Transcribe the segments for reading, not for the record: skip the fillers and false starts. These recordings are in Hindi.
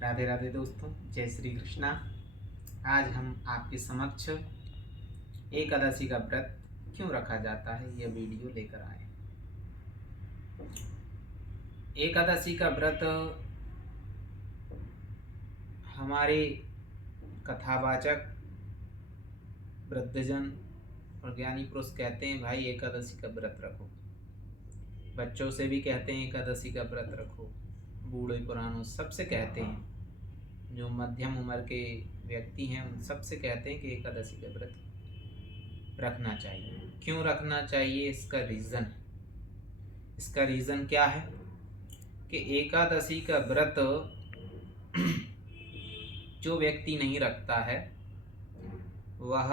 राधे राधे दोस्तों, जय श्री कृष्णा। आज हम आपके समक्ष एकादशी का व्रत क्यों रखा जाता है यह वीडियो लेकर आए। एकादशी का व्रत हमारे कथावाचक वृद्धजन और ज्ञानी पुरुष कहते हैं, भाई एकादशी का व्रत रखो। बच्चों से भी कहते हैं एकादशी का व्रत रखो, बूढ़े पुरानों सबसे कहते हैं। जो मध्यम उम्र के व्यक्ति हैं उन सबसे कहते हैं कि एकादशी का व्रत रखना चाहिए। क्यों रखना चाहिए, इसका रीज़न क्या है कि एकादशी का व्रत जो व्यक्ति नहीं रखता है वह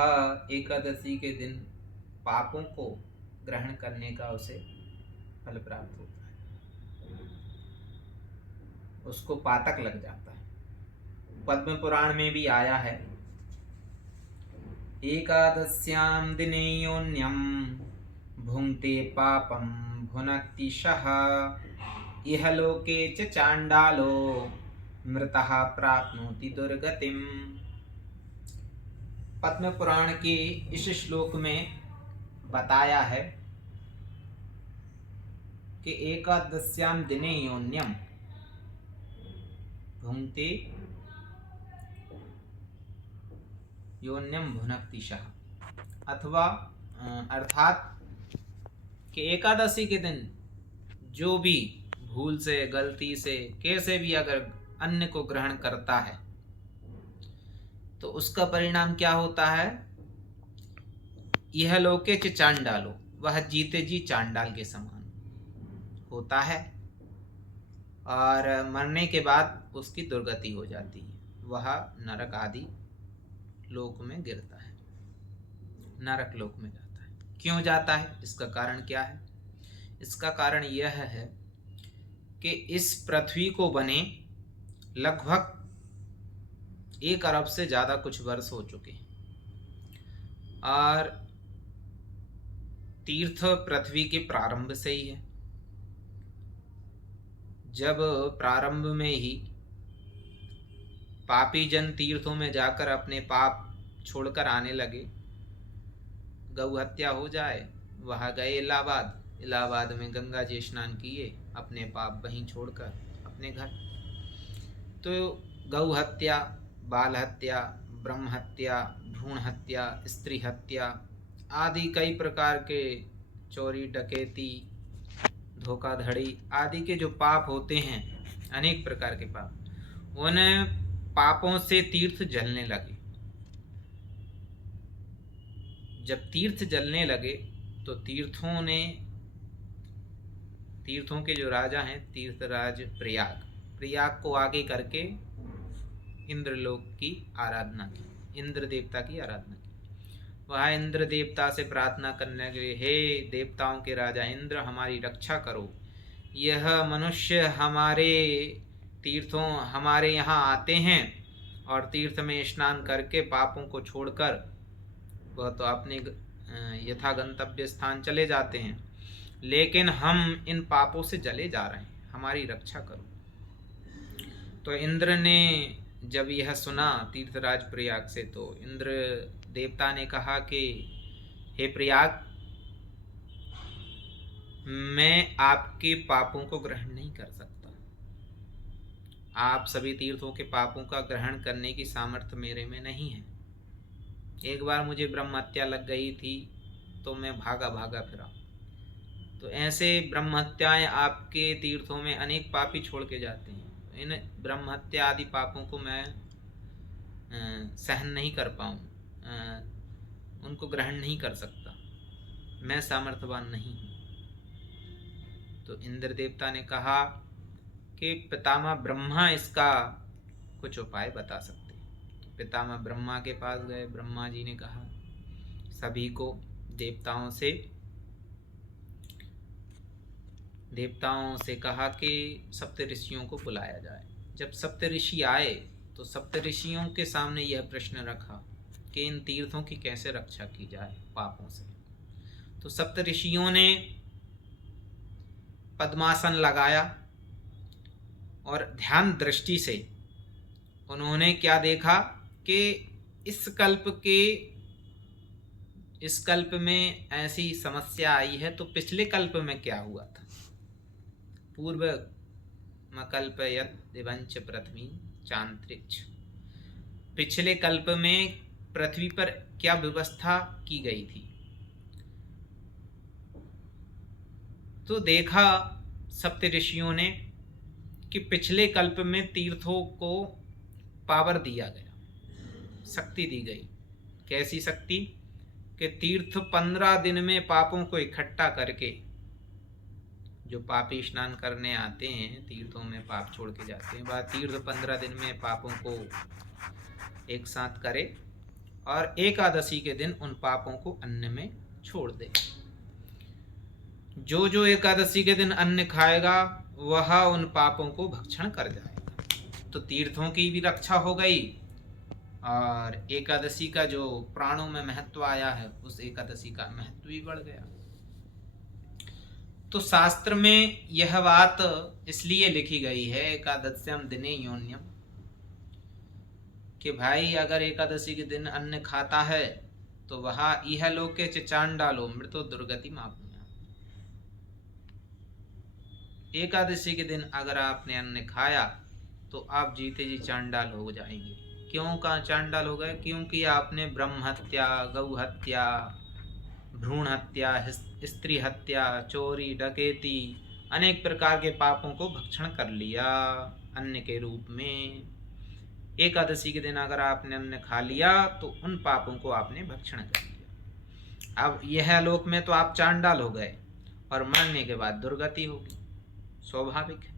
एकादशी के दिन पापों को ग्रहण करने का उसे फल प्राप्त होता है, उसको पातक लग जाता है। पद्म पुराण में भी आया है, एकादश्याम दिने योन्यम भुंक्ते पापम भुनक्ति शः इह लोके च चांडालो मृतः प्राप्नोति दुर्गतिम। पद्म पुराण के इस श्लोक में बताया है कि एकादश्याम दिने योन्यम भुंक्ते योन्यम भुनक्ति शः, अथवा अर्थात कि एकादशी के दिन जो भी भूल से, गलती से, कैसे भी अगर अन्न को ग्रहण करता है तो उसका परिणाम क्या होता है, यह लोके च चांडालो, वह जीते जी चांडाल के समान होता है और मरने के बाद उसकी दुर्गति हो जाती है, वह नरक आदि लोक में गिरता है, नरक लोक में जाता है। क्यों जाता है, इसका कारण क्या है? इसका कारण यह है कि इस पृथ्वी को बने लगभग 1 अरब से ज़्यादा कुछ वर्ष हो चुके हैं और तीर्थ पृथ्वी के प्रारंभ से ही है। जब प्रारंभ में ही पापी जन तीर्थों में जाकर अपने पाप छोड़कर आने लगे, गौ हत्या हो जाए, वहाँ गए इलाहाबाद में गंगा जी स्नान किए, अपने पाप वहीं छोड़कर अपने घर। तो गौ हत्या, बाल हत्या, ब्रह्म हत्या, भ्रूण हत्या, स्त्री हत्या आदि कई प्रकार के, चोरी डकैती, धोखाधड़ी आदि के जो पाप होते हैं, अनेक प्रकार के पाप, उन पापों से तीर्थ जलने लगे। जब तीर्थ जलने लगे तो तीर्थों के जो राजा हैं, तीर्थराज प्रयाग को आगे करके इंद्रलोक की आराधना की, इंद्र देवता की आराधना की। वह इंद्र देवता से प्रार्थना करने के लिए, हे देवताओं के राजा इंद्र, हमारी रक्षा करो, यह मनुष्य हमारे यहाँ आते हैं और तीर्थ में स्नान करके पापों को छोड़कर वह तो अपने यथा गंतव्य स्थान चले जाते हैं, लेकिन हम इन पापों से जले जा रहे हैं, हमारी रक्षा करो। तो इंद्र ने जब यह सुना तीर्थराज प्रयाग से, तो इंद्र देवता ने कहा कि हे प्रयाग, मैं आपके पापों को ग्रहण नहीं कर सकता, आप सभी तीर्थों के पापों का ग्रहण करने की सामर्थ्य मेरे में नहीं है। एक बार मुझे ब्रह्म हत्या लग गई थी तो मैं भागा फिरा, तो ऐसे ब्रह्म हत्याएं आपके तीर्थों में अनेक पापी छोड़ के जाते हैं। इन ब्रह्म हत्या आदि पापों को मैं सहन नहीं कर पाऊँ, उनको ग्रहण नहीं कर सकता, मैं सामर्थ्यवान नहीं हूँ। तो इंद्र देवता ने कहा कि पितामह ब्रह्मा इसका कुछ उपाय बता सकते हैं। तो पितामह ब्रह्मा के पास गए। ब्रह्मा जी ने कहा, सभी को देवताओं से कहा कि सप्त ऋषियों को बुलाया जाए। जब सप्त ऋषि आए तो सप्त ऋषियों के सामने यह प्रश्न रखा कि इन तीर्थों की कैसे रक्षा की जाए पापों से। तो सप्त ऋषियों ने पद्मासन लगाया और ध्यान दृष्टि से उन्होंने क्या देखा कि इस कल्प में ऐसी समस्या आई है, तो पिछले कल्प में क्या हुआ था। पूर्व मकल्प यदिवंच पृथ्वी चांत्रिक्ष, पिछले कल्प में पृथ्वी पर क्या व्यवस्था की गई थी। तो देखा सप्त ऋषियों ने कि पिछले कल्प में तीर्थों को पावर दिया गया, शक्ति दी गई। कैसी शक्ति कि तीर्थ 15 दिन में पापों को इकट्ठा करके, जो पापी स्नान करने आते हैं तीर्थों में पाप छोड़ के जाते हैं, वह तीर्थ 15 दिन में पापों को एक साथ करे और एकादशी के दिन उन पापों को अन्न में छोड़ दे। जो जो एकादशी के दिन अन्न खाएगा वह उन पापों को भक्षण कर जाएगा। तो तीर्थों की भी रक्षा हो गई और एकादशी का जो प्राणों में महत्व आया है, उस एकादशी का महत्व भी बढ़ गया। तो शास्त्र में यह बात इसलिए लिखी गई है, एकादश्यम दिने योन्यम, कि भाई अगर एकादशी के दिन अन्न खाता है तो वह इह लोके च चांडालो मृतो दुर्गति मापनुयात्। एकादशी के दिन अगर आपने अन्न खाया तो आप जीते जी चांडाल हो जाएंगे। क्यों का चांडाल हो गए? क्योंकि आपने ब्रह्म हत्या, गौ हत्या, भ्रूण हत्या, स्त्री हत्या, चोरी, डकैती, अनेक प्रकार के पापों को भक्षण कर लिया अन्न के रूप में। एकादशी के दिन अगर आपने अन्न खा लिया तो उन पापों को आपने भक्षण कर लिया। अब यह लोक में तो आप चांडाल हो गए और मरने के बाद दुर्गति होगी, स्वाभाविक है।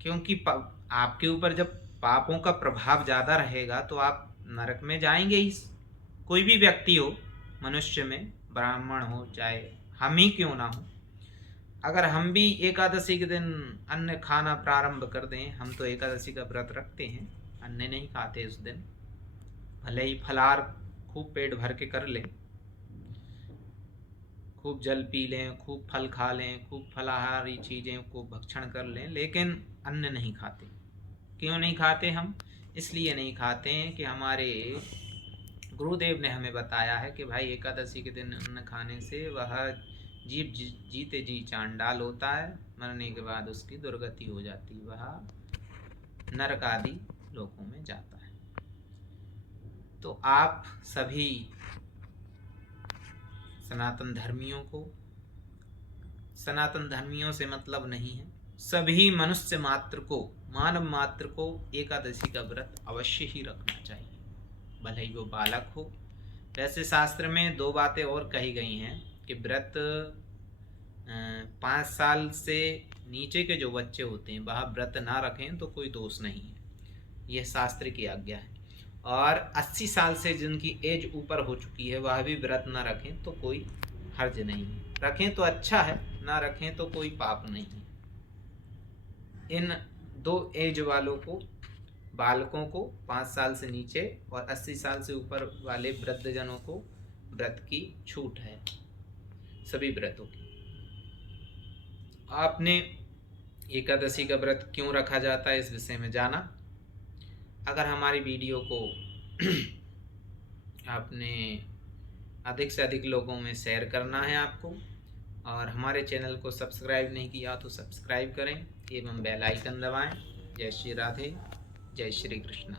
क्योंकि आपके ऊपर जब पापों का प्रभाव ज्यादा रहेगा तो आप नरक में जाएंगे ही। कोई भी व्यक्ति हो, मनुष्य में ब्राह्मण हो चाहे हम ही क्यों ना हो, अगर हम भी एकादशी के दिन अन्न खाना प्रारंभ कर दें, हम तो एकादशी का व्रत रखते हैं, अन्न नहीं खाते उस दिन, भले ही फलाहार खूब पेट भर के कर लें, खूब जल पी लें, खूब फल खा लें, खूब फलाहारी चीज़ें को भक्षण कर लें, लेकिन अन्न नहीं खाते। क्यों नहीं खाते हम? इसलिए नहीं खाते हैं कि हमारे गुरुदेव ने हमें बताया है कि भाई एकादशी के दिन अन्न खाने से वह जीव जीते जी चांडाल होता है, मरने के बाद उसकी दुर्गति हो जाती है, वह नरक आदि लोकों में जाता है। तो आप सभी सनातन धर्मियों से मतलब नहीं है, सभी मनुष्य मात्र को, मानव मात्र को एकादशी का व्रत अवश्य ही रखना चाहिए, भले ही वो बालक हो। वैसे शास्त्र में 2 बातें और कही गई हैं कि व्रत 5 साल से नीचे के जो बच्चे होते हैं वह व्रत ना रखें तो कोई दोष नहीं है, यह शास्त्र की आज्ञा है। और 80 साल से जिनकी एज ऊपर हो चुकी है वह भी व्रत ना रखें तो कोई हर्ज नहीं है, रखें तो अच्छा है, ना रखें तो कोई पाप नहीं है। इन 2 एज वालों को, बालकों को 5 साल से नीचे और 80 साल से ऊपर वाले वृद्धजनों को व्रत की छूट है, सभी व्रतों की। आपने एकादशी का व्रत क्यों रखा जाता है इस विषय में जाना। अगर हमारी वीडियो को आपने अधिक से अधिक लोगों में शेयर करना है आपको, और हमारे चैनल को सब्सक्राइब नहीं किया तो सब्सक्राइब करें एवं बेल आइकन दबाएं। जय श्री राधे, जय श्री कृष्ण।